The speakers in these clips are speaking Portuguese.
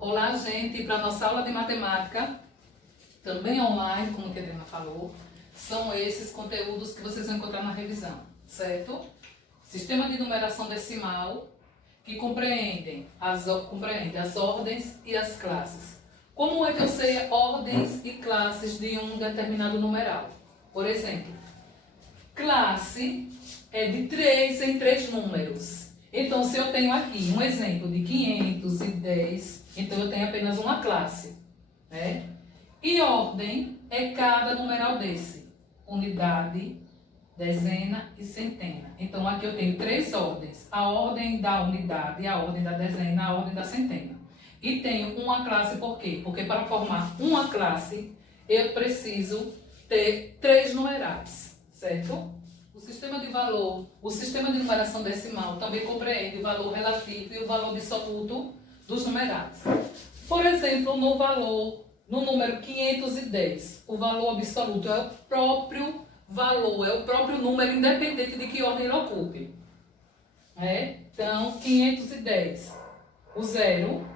Olá, gente, para a nossa aula de matemática, também online, como a Adriana falou, são esses conteúdos que vocês vão encontrar na revisão, certo? Sistema de numeração decimal, que compreende as ordens e as classes. Como é que eu sei ordens e classes de um determinado numeral? Por exemplo, classe é de 3 em 3 números. Então, se eu tenho aqui um exemplo de 510, então eu tenho apenas uma classe, né? E ordem é cada numeral desse. Unidade, dezena e centena. Então, aqui eu tenho 3 ordens. A ordem da unidade, a ordem da dezena, a ordem da centena. E tenho uma classe por quê? Porque para formar uma classe, eu preciso ter 3 numerais, certo? O sistema de valor, o sistema de numeração decimal também compreende o valor relativo e o valor absoluto dos numerais. Por exemplo, no número 510, o valor absoluto é o próprio valor, é o próprio número, independente de que ordem ele ocupe. Então, 510, o zero,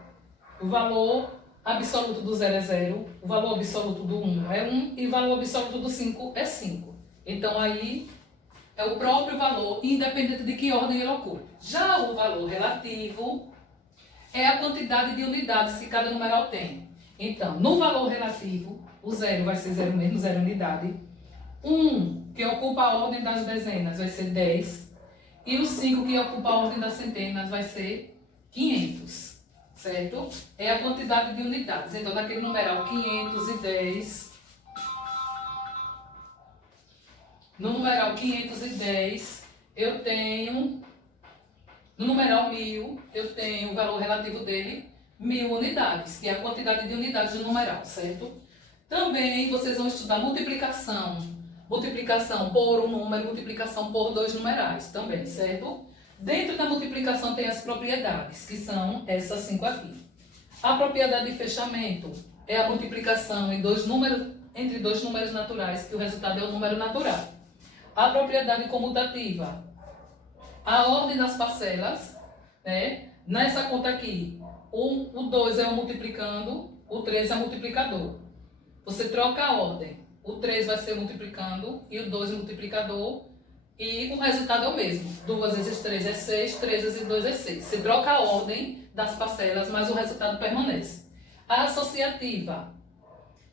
o valor absoluto do 0 é 0, o valor absoluto do 1 é 1 e o valor absoluto do 5 é 5. Então, aí é o próprio valor, independente de que ordem ele ocupe. Já o valor relativo é a quantidade de unidades que cada numeral tem. Então, no valor relativo, o 0 vai ser 0 mesmo, 0 unidade. 1, que ocupa a ordem das dezenas, vai ser 10. E o 5, que ocupa a ordem das centenas, vai ser 500. Certo? É a quantidade de unidades. Então, naquele numeral 510... No numeral 510, eu tenho, no numeral 1000, eu tenho o valor relativo dele, 1000 unidades, que é a quantidade de unidades do numeral, certo? Também vocês vão estudar multiplicação. Multiplicação por um número, multiplicação por 2 numerais também, certo? Dentro da multiplicação tem as propriedades, que são essas 5 aqui. A propriedade de fechamento é a multiplicação entre dois números naturais, que o resultado é o número natural. A propriedade comutativa, a ordem das parcelas, né? Nessa conta aqui, o 2 é o multiplicando, o 3 é o multiplicador. Você troca a ordem, o 3 vai ser multiplicando e o 2 é multiplicador e o resultado é o mesmo. 2 vezes 3 é 6, 3 vezes 2 é 6. Você troca a ordem das parcelas, mas o resultado permanece. A associativa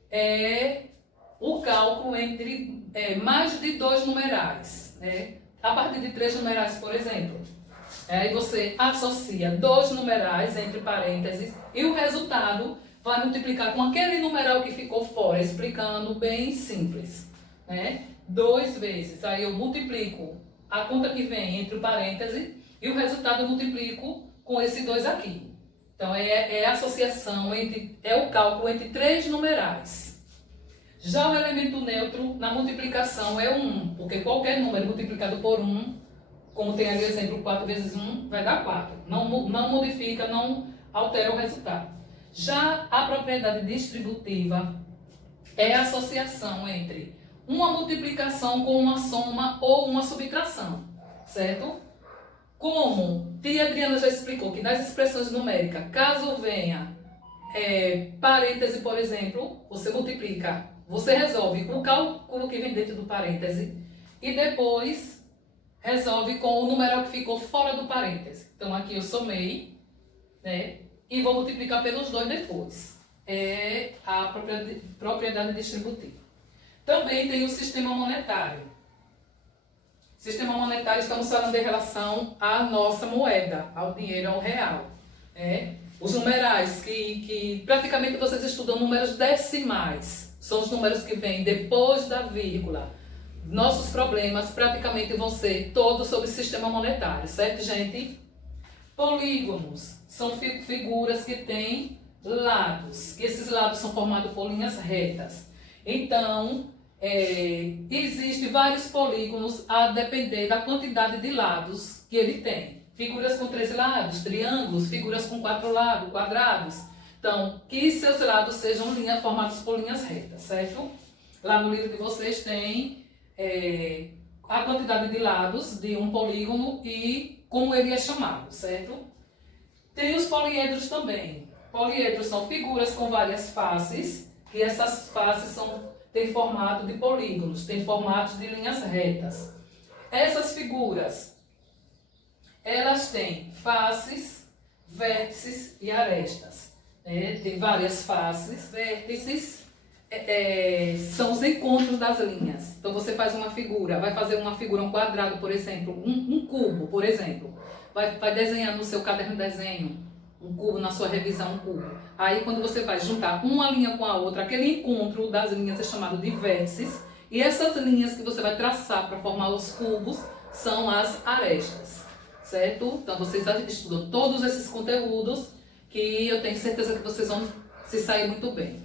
é o cálculo entre mais de 2 numerais, né? A partir de 3 numerais, por exemplo. Aí você associa 2 numerais entre parênteses e o resultado vai multiplicar com aquele numeral que ficou fora, explicando bem simples, né? 2 vezes, aí eu multiplico a conta que vem entre o parêntese e o resultado eu multiplico com esse 2 aqui. Então é a associação, é o cálculo entre 3 numerais. Já o elemento neutro na multiplicação é o 1, porque qualquer número multiplicado por 1, como tem ali o exemplo 4 vezes 1, vai dar 4. Não modifica, não altera o resultado. Já a propriedade distributiva é a associação entre uma multiplicação com uma soma ou uma subtração, certo? Como tia Adriana já explicou que nas expressões numéricas, caso venha parêntese, por exemplo, você multiplica. Você resolve o cálculo que vem dentro do parêntese e depois resolve com o numeral que ficou fora do parêntese. Então, aqui eu somei, né? E vou multiplicar pelos 2 depois. É a propriedade distributiva. Também tem o sistema monetário. Sistema monetário, estamos falando em relação à nossa moeda, ao dinheiro, ao real. Os numerais, que praticamente vocês estudam números decimais. São os números que vêm depois da vírgula. Nossos problemas praticamente vão ser todos sobre o sistema monetário, certo, gente? Polígonos são figuras que têm lados. Esses lados são formados por linhas retas. Então, existem vários polígonos a depender da quantidade de lados que ele tem. Figuras com 3 lados, triângulos, figuras com 4 lados, quadrados. Então, que seus lados sejam formados por linhas retas, certo? Lá no livro de vocês tem a quantidade de lados de um polígono e como ele é chamado, certo? Tem os poliedros também. Poliedros são figuras com várias faces, e essas faces têm formato de polígonos, têm formato de linhas retas. Essas figuras, elas têm faces, vértices e arestas. Tem várias faces, vértices, são os encontros das linhas. Então você faz uma figura, vai fazer uma figura, um quadrado, por exemplo, um cubo, por exemplo. Vai desenhar no seu caderno de desenho, um cubo, na sua revisão, um cubo. Aí quando você vai juntar uma linha com a outra, aquele encontro das linhas é chamado de vértices. E essas linhas que você vai traçar para formar os cubos são as arestas, certo? Então vocês estudam todos esses conteúdos que eu tenho certeza que vocês vão se sair muito bem.